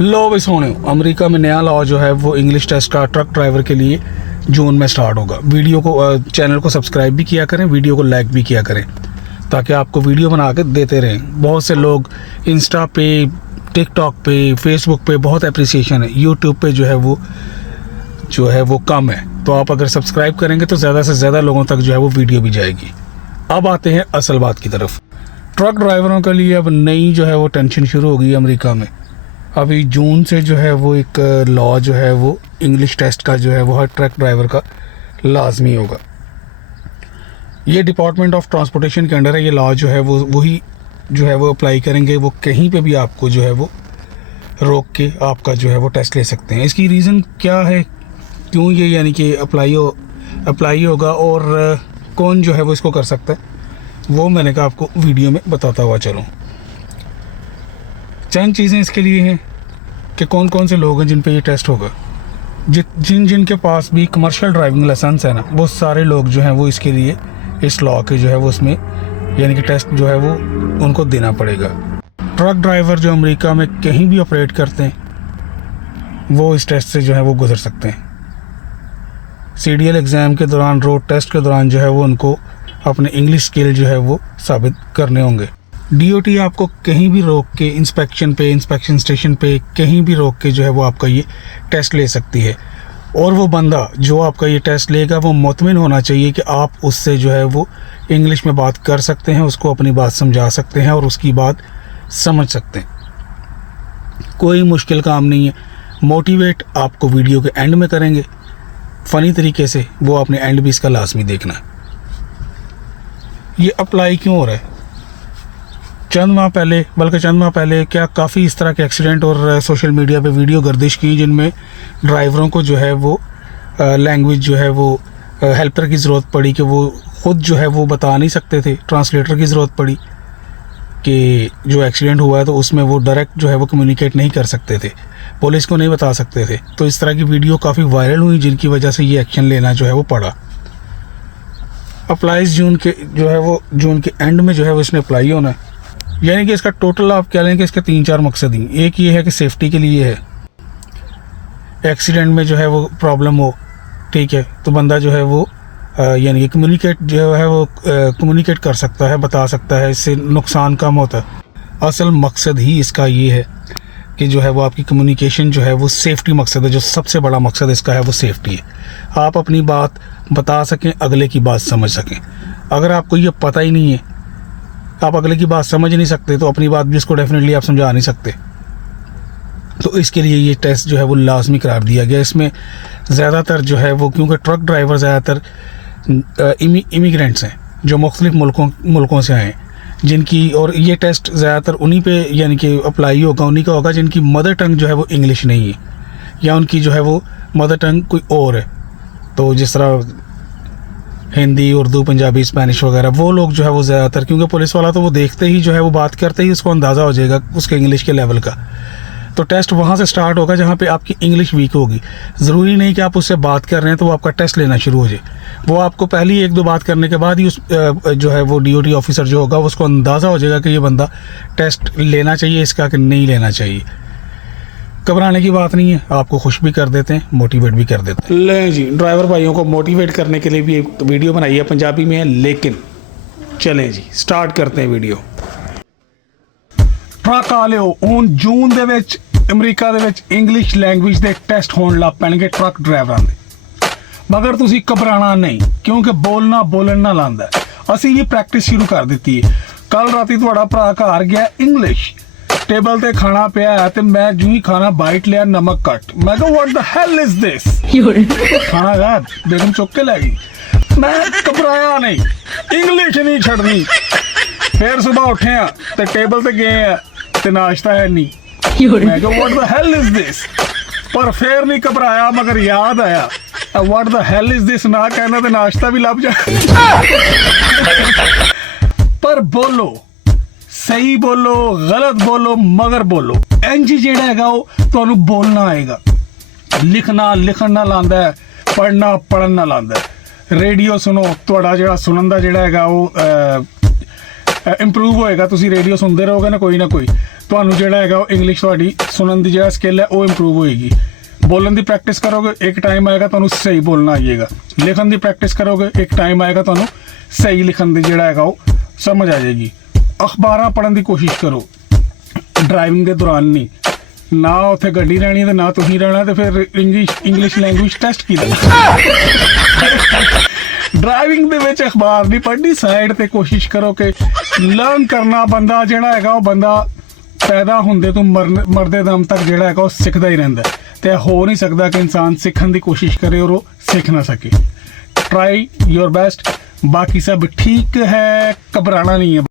लो भी सोने, अमेरिका में नया लॉ जो है वो इंग्लिश टेस्ट का ट्रक ड्राइवर के लिए जून में स्टार्ट होगा। वीडियो को चैनल को सब्सक्राइब भी किया करें, वीडियो को लाइक भी किया करें ताकि आपको वीडियो बना के देते रहें। बहुत से लोग इंस्टा पे, टिकटॉक पे, फेसबुक पे बहुत अप्रिसिएशन है, यूट्यूब पे जो है वो कम है। तो आप अगर सब्सक्राइब करेंगे तो ज़्यादा से ज़्यादा लोगों तक जो है वो वीडियो भी जाएगी। अब आते हैं असल बात की तरफ। ट्रक ड्राइवरों के लिए अब नई जो है वो टेंशन शुरू हो गई अमेरिका में। अभी जून से जो है वो एक लॉ जो है वो इंग्लिश टेस्ट का जो है वो हर ट्रक ड्राइवर का लाजमी होगा। ये डिपार्टमेंट ऑफ ट्रांसपोर्टेशन के अंडर है। ये लॉ जो है वो वही जो है वो अप्लाई करेंगे। वो कहीं पे भी आपको जो है वो रोक के आपका जो है वो टेस्ट ले सकते हैं। इसकी रीज़न क्या है, क्यों ये यानी कि अप्लाई होगा और कौन जो है वो इसको कर सकता है, वो मैंने कहा आपको वीडियो में बताता हुआ चलूँ। चंद चीज़ें इसके लिए हैं कि कौन कौन से लोग हैं जिन पे ये टेस्ट होगा। जिनके पास भी कमर्शियल ड्राइविंग लाइसेंस है ना, वो सारे लोग जो हैं वो इसके लिए इस लॉ के जो है वो उसमें यानी कि टेस्ट जो है वो उनको देना पड़ेगा। ट्रक ड्राइवर जो अमेरिका में कहीं भी ऑपरेट करते हैं वो इस टेस्ट से जो है वो गुजर सकते हैं। CDL एग्ज़ाम के दौरान, रोड टेस्ट के दौरान जो है वो उनको अपने इंग्लिश स्किल जो है वो साबित करने होंगे। DOT आपको कहीं भी रोक के इंस्पेक्शन स्टेशन पे कहीं भी रोक के जो है वो आपका ये टेस्ट ले सकती है। और वो बंदा जो आपका ये टेस्ट लेगा वो मुतमिन होना चाहिए कि आप उससे जो है वो इंग्लिश में बात कर सकते हैं, उसको अपनी बात समझा सकते हैं और उसकी बात समझ सकते हैं। कोई मुश्किल काम नहीं है। मोटिवेट आपको वीडियो के एंड में करेंगे फ़नी तरीके से, वो आपने एंड भी इसका लाजमी देखना है। ये अप्लाई क्यों हो रहा है? चंद माह पहले क्या काफ़ी इस तरह के एक्सीडेंट और सोशल मीडिया पे वीडियो गर्दिश की जिनमें ड्राइवरों को जो है वो लैंग्वेज जो है वो हेल्पर की ज़रूरत पड़ी कि वो ख़ुद जो है वो बता नहीं सकते थे। ट्रांसलेटर की ज़रूरत पड़ी कि जो एक्सीडेंट हुआ है तो उसमें वो डायरेक्ट जो है वो कम्युनिकेट नहीं कर सकते थे, पुलिस को नहीं बता सकते थे। तो इस तरह की वीडियो काफ़ी वायरल हुई जिनकी वजह से ये एक्शन लेना जो है वो पड़ा। अप्लाईज जून के एंड में जो है वो इसने अप्लाई होना है। यानी कि इसका टोटल आप कह लें कि इसके 3-4 मकसद ही। एक ये है कि सेफ्टी के लिए है, एक्सीडेंट में जो है वो प्रॉब्लम हो, ठीक है, तो बंदा जो है वो यानी कि कम्युनिकेट कर सकता है, बता सकता है, इससे नुकसान कम होता है। असल मकसद ही इसका ये है कि जो है वो आपकी कम्युनिकेशन जो है वो सेफ्टी मकसद है। जो सबसे बड़ा मकसद इसका है वो सेफ्टी है। आप अपनी बात बता सकें, अगले की बात समझ सकें। अगर आपको ये पता ही नहीं है, आप अगले की बात समझ नहीं सकते, तो अपनी बात भी उसको डेफिनेटली आप समझा नहीं सकते। तो इसके लिए ये टेस्ट जो है वो लाजमी करार दिया गया। इसमें ज़्यादातर जो है वो, क्योंकि ट्रक ड्राइवर ज़्यादातर इमिग्रेंट्स हैं जो मुख्तलिफ मुल्कों से आए हैं, जिनकी, और ये टेस्ट ज़्यादातर उन्हीं पे यानी कि अप्लाई होगा, उन्हीं का होगा जिनकी मदर टंग जो है वो इंग्लिश नहीं है या उनकी जो है वो मदर टंग कोई और है। तो जिस तरह हिंदी, उर्दू, पंजाबी, स्पेनिश वगैरह, वो लोग जो है वो ज़्यादातर, क्योंकि पुलिस वाला तो वो देखते ही जो है वो बात करते ही उसको अंदाज़ा हो जाएगा उसके इंग्लिश के लेवल का। तो टेस्ट वहाँ से स्टार्ट होगा जहाँ पे आपकी इंग्लिश वीक होगी। ज़रूरी नहीं कि आप उससे बात कर रहे हैं तो वो आपका टेस्ट लेना शुरू हो जाए। वो आपको पहली 1-2 बात करने के बाद ही उस जो है वो DOT ऑफिसर जो होगा उसको अंदाज़ा हो जाएगा कि ये बंदा टेस्ट लेना चाहिए इसका कि नहीं लेना चाहिए। घबराने की बात नहीं है, आपको खुश भी कर देते हैं, मोटिवेट भी कर देते हैं। ले जी, ड्राइवर भाइयों को मोटिवेट करने के लिए भी एक वीडियो बनाई है, पंजाबी में है, लेकिन चलें जी स्टार्ट करते हैं वीडियो। ट्रक वालिओ, ਹੁਣ ਜੂਨ ਦੇ ਵਿੱਚ ਅਮਰੀਕਾ ਦੇ ਵਿੱਚ ਇੰਗਲਿਸ਼ ਲੈਂਗੁਏਜ ਦੇ ਟੈਸਟ ਹੋਣ ਲੱਗ ਪੈਣਗੇ ਟਰੱਕ ਡਰਾਈਵਰਾਂ ਦੇ। ਮਗਰ ਤੁਸੀਂ ਘਬਰਾਣਾ ਨਹੀਂ, ਕਿਉਂਕਿ ਬੋਲਣ ਨਾਲ ਆਉਂਦਾ। ਅਸੀਂ ਇਹ ਪ੍ਰੈਕਟਿਸ ਸ਼ੁਰੂ ਕਰ ਦਿੱਤੀ ਹੈ। ਕੱਲ ਰਾਤੀ ਤੁਹਾਡਾ ਭਰਾ ਘਰ ਗਿਆ, ਇੰਗਲਿਸ਼ टेबल ते खाना पिया है तो मैं जूं ही खाना बाइट लिया, नमक कट। मैं कहा what the hell is this, खाना गायब, बेगम चुक के लाई। मैं घबराया नहीं, इंग्लिश नहीं छड़नी। फिर सुबह उठे तो टेबल ते गए तो नाश्ता है नहीं। मैं कहा what the hell is this, पर फिर नहीं घबराया। मगर याद आया what the hell is this ना कहना तो नाश्ता भी लभ जाए। पर बोलो, सही बोलो, गलत बोलो, मगर बोलो। इंज जेड़ा हैगा वो तुहानू बोलना आएगा। लिखना लिखण नाल आंदा है, पढ़ना पढ़न नाल आंदा है। रेडियो सुनो, तुहाडा जेड़ा सुनन दा जेड़ा हैगा वो ਇੰਪਰੂਵ ਹੋਏਗਾ। ਤੁਸੀਂ ਰੇਡੀਓ ਸੁਣਦੇ ਰਹੋਗੇ ਨਾ ਕੋਈ ਤੁਹਾਨੂੰ ਜਿਹੜਾ ਹੈਗਾ ਉਹ ਇੰਗਲਿਸ਼ ਤੁਹਾਡੀ ਸੁਣਨ ਦੀ ਜਿਹੜਾ ਸਕਿੱਲ ਹੈ ਉਹ ਇੰਪਰੂਵ ਹੋਏਗੀ। बोलन की प्रैक्टिस करोगे, एक टाइम आएगा तुहानू सही बोलना आइएगा। लिखन की प्रैक्टिस करोगे, एक टाइम आएगा तुहानू सही लिखन की जिहड़ा हैगा वो समझ आ जाएगी। अखबारां पढ़न की कोशिश करो ड्राइविंग के दौरान नहीं, ना उत्थे गड्डी रहनी ते ना तुसीं रहना, तो फिर इंग्लिश लैंग्वेज टेस्ट की ड्राइविंग दे विच अखबार नहीं पढ़नी, साइड ते कोशिश करो कि लर्न करना। बंदा जिहड़ा हैगा वो बंदा पैदा होंदे तो मरदे दम तक जिहड़ा हैगा वो सिखदा ही रहिंदा है। तो हो नहीं सकता कि इंसान सीखने की कोशिश करे और वो सीख ना सके। ट्राई योर बेस्ट, बाकी सब ठीक है, घबराना नहीं है।